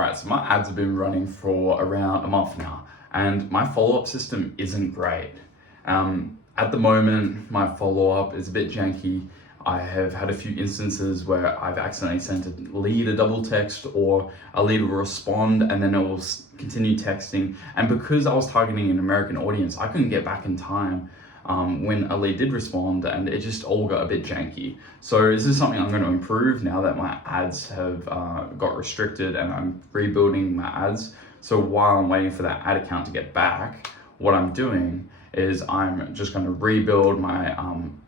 Alright, so my ads have been running for around a month now, and my follow-up system isn't great. At the moment, my follow-up is a bit janky. I have had a few instances where I've accidentally sent a lead a double text, or a lead will respond and then it will continue texting. And because I was targeting an American audience, I couldn't get back in time when a lead did respond, and it just all got a bit janky. So this is something I'm going to improve now that my ads have got restricted and I'm rebuilding my ads. So while I'm waiting for that ad account to get back, what I'm doing is I'm just going to rebuild my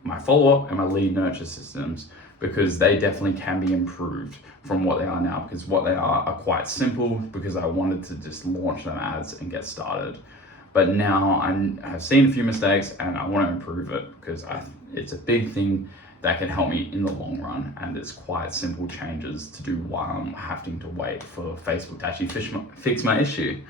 my follow-up and my lead nurture systems, because they definitely can be improved from what they are now, because what they are quite simple, because I wanted to just launch them ads and get started. But now I have seen a few mistakes and I want to improve it, because it's a big thing that can help me in the long run, and it's quite simple changes to do while I'm having to wait for Facebook to actually fix my issue.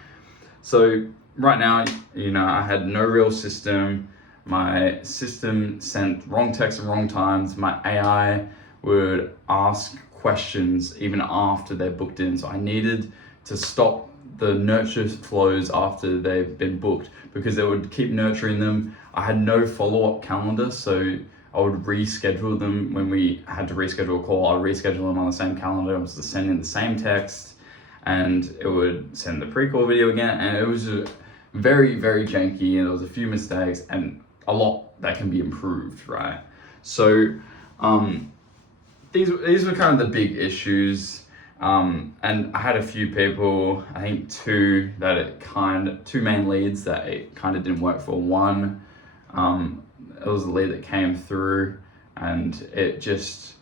So right now, I had no real system. My system sent wrong texts at wrong times. My AI would ask questions even after they're booked in. So I needed to stop the nurture flows after they've been booked, because they would keep nurturing them. I had no follow-up calendar, so I would reschedule them. When we had to reschedule a call, I'd reschedule them on the same calendar. I was just sending the same text, and it would send the pre-call video again, and it was just very, very janky, and there was a few mistakes and a lot that can be improved, right? So these were kind of the big issues. And I had a few people, I think two main leads that it kind of didn't work for. One, it was a lead that came through and it just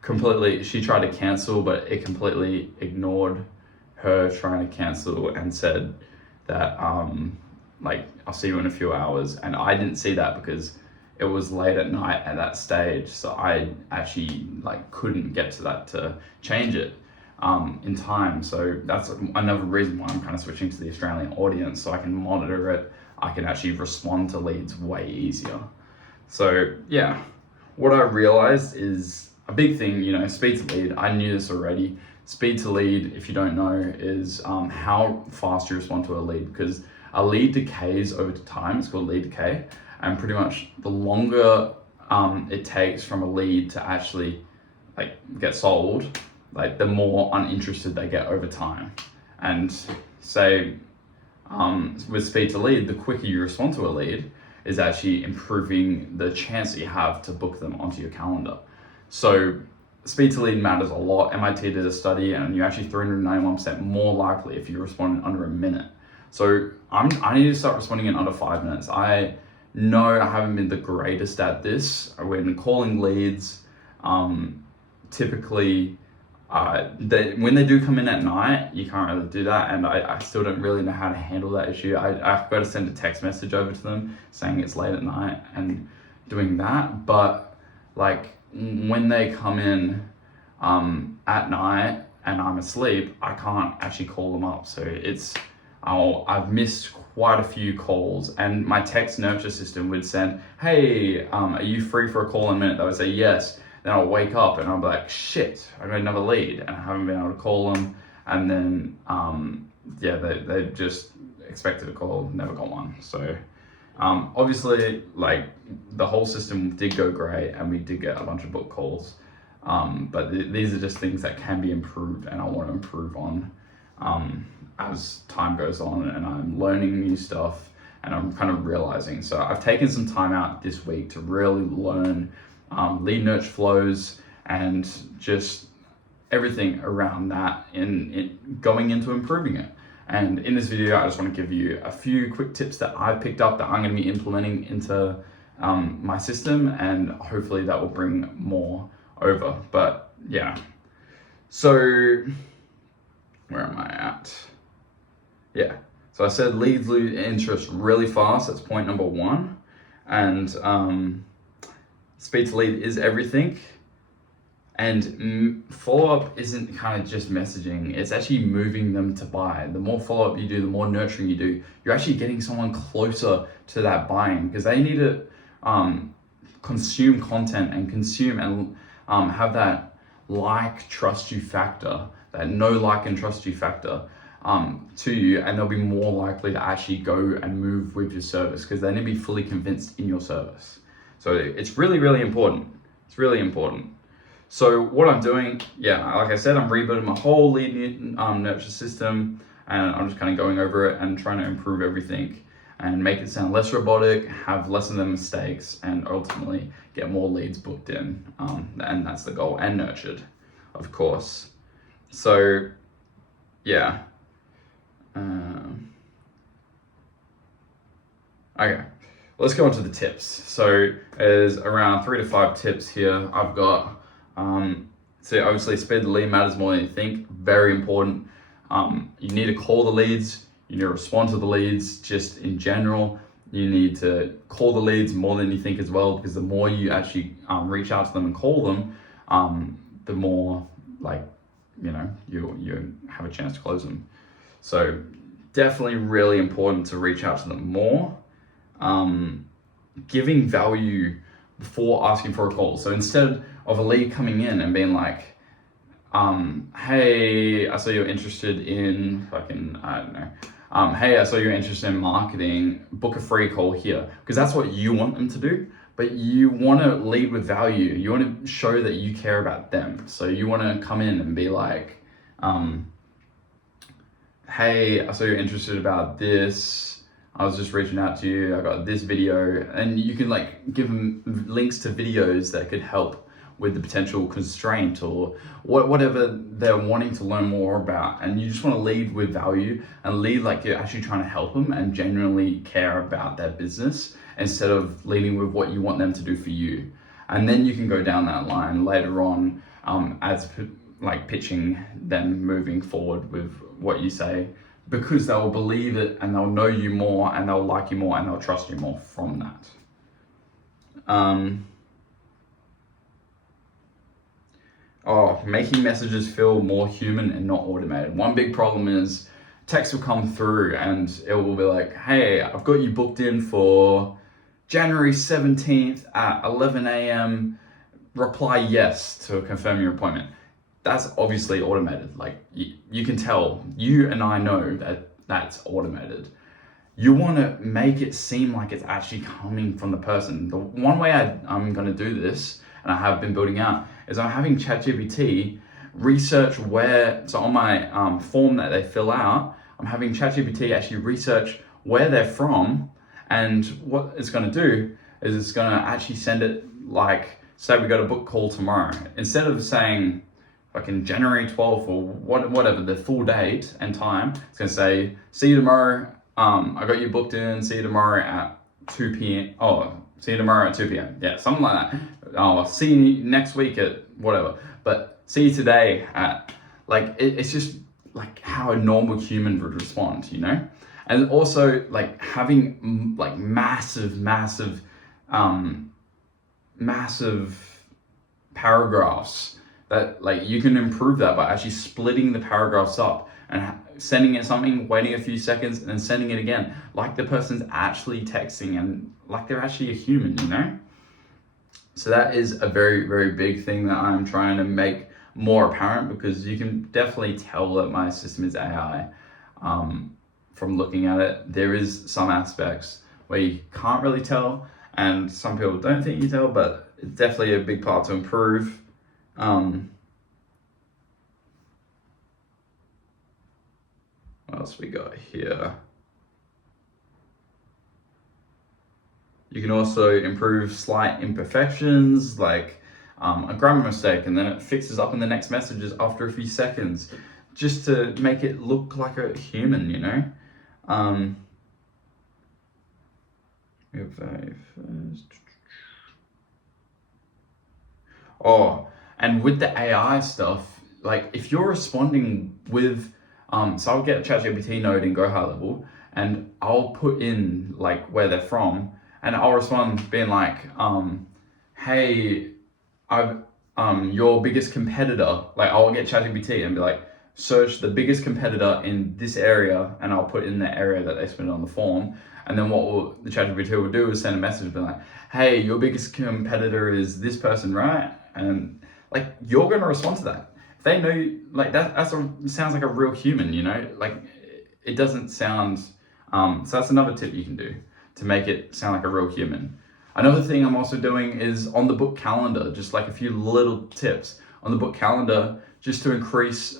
completely, she tried to cancel, but it completely ignored her trying to cancel and said that, I'll see you in a few hours. And I didn't see that because it was late at night at that stage. So I actually couldn't get to that to change it in time. So that's another reason why I'm kind of switching to the Australian audience, so I can monitor it. I can actually respond to leads way easier. So yeah, what I realized is a big thing, speed to lead. I knew this already. Speed to lead, if you don't know, is how fast you respond to a lead, because a lead decays over time. It's called lead decay. And pretty much the longer it takes from a lead to actually get sold, the more uninterested they get over time. And say with speed to lead, the quicker you respond to a lead is actually improving the chance that you have to book them onto your calendar. So speed to lead matters a lot. MIT did a study, and you're actually 391% more likely if you respond in under a minute. So I need to start responding in under 5 minutes. I know I haven't been the greatest at this. When calling leads, typically when they do come in at night, you can't really do that, and I still don't really know how to handle that issue. I've got to send a text message over to them saying it's late at night and doing that. But when they come in at night and I'm asleep, I can't actually call them up. So I've missed quite a few calls, and my text nurture system would send, hey, are you free for a call in a minute? They would say yes. Then I'll wake up and I'll be like, shit, I got another lead and I haven't been able to call them. And then, they just expected a call, never got one. So obviously, the whole system did go great and we did get a bunch of book calls. But these are just things that can be improved, and I want to improve on as time goes on, and I'm learning new stuff and I'm kind of realizing. So I've taken some time out this week to really learn lead nurture flows and just everything around that in going into improving it. And in this video, I just want to give you a few quick tips that I've picked up that I'm going to be implementing into my system, and hopefully that will bring more over. But yeah, so where am I at? Yeah, so I said leads lose interest really fast. That's point number one. And speed to lead is everything. And follow-up isn't kind of just messaging, it's actually moving them to buy. The more follow-up you do, the more nurturing you do, you're actually getting someone closer to that buying, because they need to consume content and consume and have that trust you factor that know, like, and trust you factor to you, and they'll be more likely to actually go and move with your service because they need to be fully convinced in your service. So it's really, really important. It's really important. So what I'm doing, like I said, I'm rebuilding my whole lead nurture system, and I'm just kind of going over it and trying to improve everything and make it sound less robotic, have less of the mistakes, and ultimately get more leads booked in. And that's the goal, and nurtured, of course. So, yeah. Okay, let's go into the tips. So there's around 3 to 5 tips here. I've got, so obviously speed the lead matters more than you think, very important. You need to call the leads, you need to respond to the leads just in general. You need to call the leads more than you think as well, because the more you actually reach out to them and call them, the more you have a chance to close them. So definitely really important to reach out to them more. Giving value before asking for a call. So instead of a lead coming in and being like, hey, I saw you're interested in hey, I saw you're interested in marketing, book a free call here. Because that's what you want them to do, but you want to lead with value. You want to show that you care about them. So you want to come in and be like, hey, I saw you're interested about this. I was just reaching out to you. I got this video, and you can give them links to videos that could help with the potential constraint or whatever they're wanting to learn more about. And you just want to lead with value and lead like you're actually trying to help them and genuinely care about their business instead of leading with what you want them to do for you. And then you can go down that line later on as pitching them moving forward with what you say, because they'll believe it and they'll know you more and they'll like you more and they'll trust you more from that. Making messages feel more human and not automated. One big problem is text will come through and it will be like, hey, I've got you booked in for January 17th at 11 a.m. Reply yes to confirm your appointment. That's obviously automated. You can tell, you and I know that that's automated. You want to make it seem like it's actually coming from the person. The one way I'm going to do this, and I have been building out, is I'm having ChatGPT research so on my form that they fill out, I'm having ChatGPT actually research where they're from, and what it's going to do is it's going to actually send it say we got a book call tomorrow. Instead of saying January 12th or whatever the full date and time, it's going to say, see you tomorrow. I got you booked in. See you tomorrow at 2 p.m. Oh, see you tomorrow at 2 p.m. Yeah, something like that. Oh, see you next week at whatever. But see you today at it's just how a normal human would respond, you know? And also having massive paragraphs that you can improve that by actually splitting the paragraphs up and sending it something, waiting a few seconds, and then sending it again, like the person's actually texting and like they're actually a human, you know? So that is a very, very big thing that I'm trying to make more apparent, because you can definitely tell that my system is AI from looking at it. There is some aspects where you can't really tell, and some people don't think you tell, but it's definitely a big part to improve. What else we got here? You can also improve slight imperfections, like a grammar mistake, and then it fixes up in the next messages after a few seconds, just to make it look like a human, you know? And with the AI stuff, if you're responding with, so I'll get a ChatGPT node in Go High Level, and I'll put in where they're from, and I'll respond being like, hey, your biggest competitor, I'll get ChatGPT and be like, search the biggest competitor in this area, and I'll put in the area that they submitted on the form. And then what the ChatGPT will do is send a message being like, hey, your biggest competitor is this person, right? And you're going to respond to that. if they know, like sounds like a real human, you know, like it doesn't sound, so that's another tip you can do to make it sound like a real human. Another thing I'm also doing is on the book calendar, just like a few little tips on the book calendar, just to increase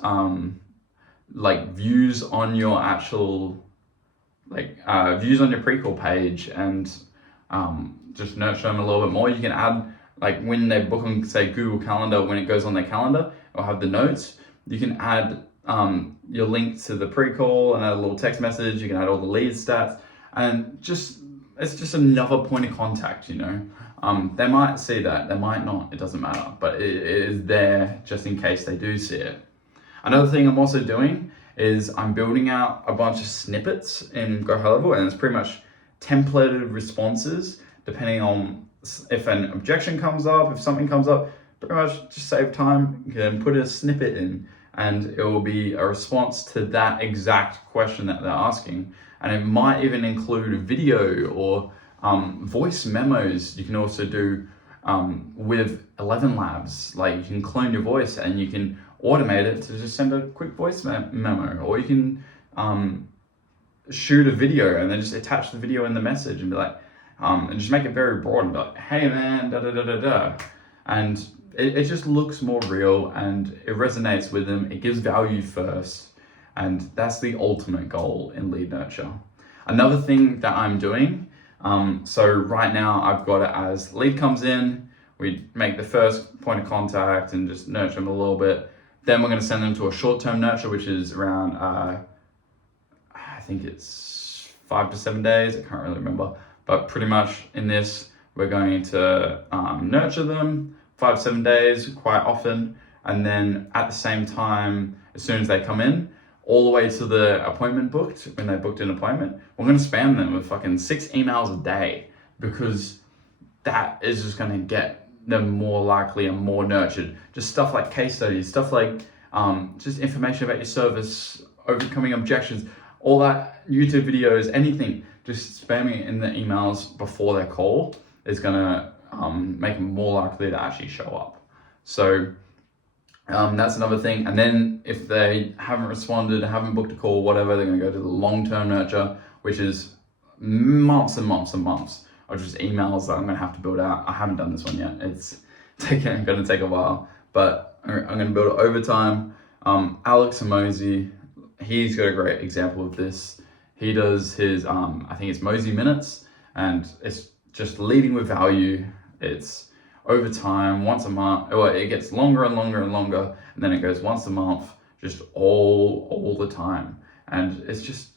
like views on your actual, like views on your pre-call page, and just nurture them a little bit more. You can add, like when they book on, say, Google Calendar, when it goes on their calendar, it'll have the notes. You can add your link to the pre-call and add a little text message. You can add all the lead stats, and it's just another point of contact, you know. They might see that, they might not, it doesn't matter, but it is there just in case they do see it. Another thing I'm also doing is I'm building out a bunch of snippets in Go High Level, and it's pretty much templated responses depending on if an objection comes up, if something comes up. Pretty much just save time, you can put a snippet in and it will be a response to that exact question that they're asking. And it might even include a video or voice memos. You can also do with 11 Labs, like you can clone your voice and you can automate it to just send a quick voice memo, or you can shoot a video and then just attach the video in the message and be like, and just make it very broad and be like, hey man, da da da da da. And it just looks more real and it resonates with them. It gives value first. And that's the ultimate goal in lead nurture. Another thing that I'm doing, so right now I've got it as lead comes in, we make the first point of contact and just nurture them a little bit. Then we're going to send them to a short-term nurture, which is around, I think it's 5 to 7 days. I can't really remember. But pretty much in this, we're going to nurture them 5 to 7 days quite often. And then at the same time, as soon as they come in, all the way to the appointment booked, when they booked an appointment, we're going to spam them with fucking 6 emails a day, because that is just going to get them more likely and more nurtured. Just stuff like case studies, stuff like just information about your service, overcoming objections, all that, YouTube videos, anything. Just spamming it in the emails before their call is going to make them more likely to actually show up. So that's another thing. And then if they haven't responded, haven't booked a call, whatever, they're going to go to the long-term nurture, which is months and months and months of just emails that I'm going to have to build out. I haven't done this one yet. It's going to take a while, but I'm going to build it over time. Alex Hormozi, he's got a great example of this. He does his, I think it's Mosey Minutes, and it's just leading with value. It's over time, once a month, or it gets longer and longer and longer, and then it goes once a month, just all the time. And it's just,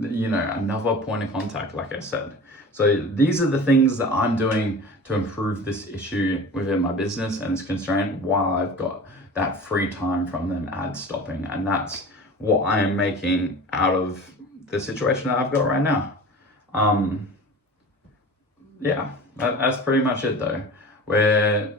you know, another point of contact, like I said. So these are the things that I'm doing to improve this issue within my business and its constraint, while I've got that free time from them ad stopping. And that's what I am making out of the situation that I've got right now. Yeah, that's pretty much it though. We're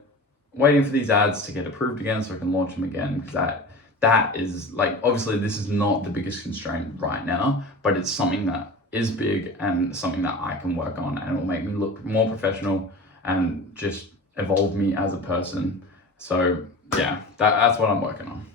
waiting for these ads to get approved again so we can launch them again, because that is, like, obviously this is not the biggest constraint right now, but it's something that is big and something that I can work on, and it will make me look more professional and just evolve me as a person. So yeah, that's what I'm working on.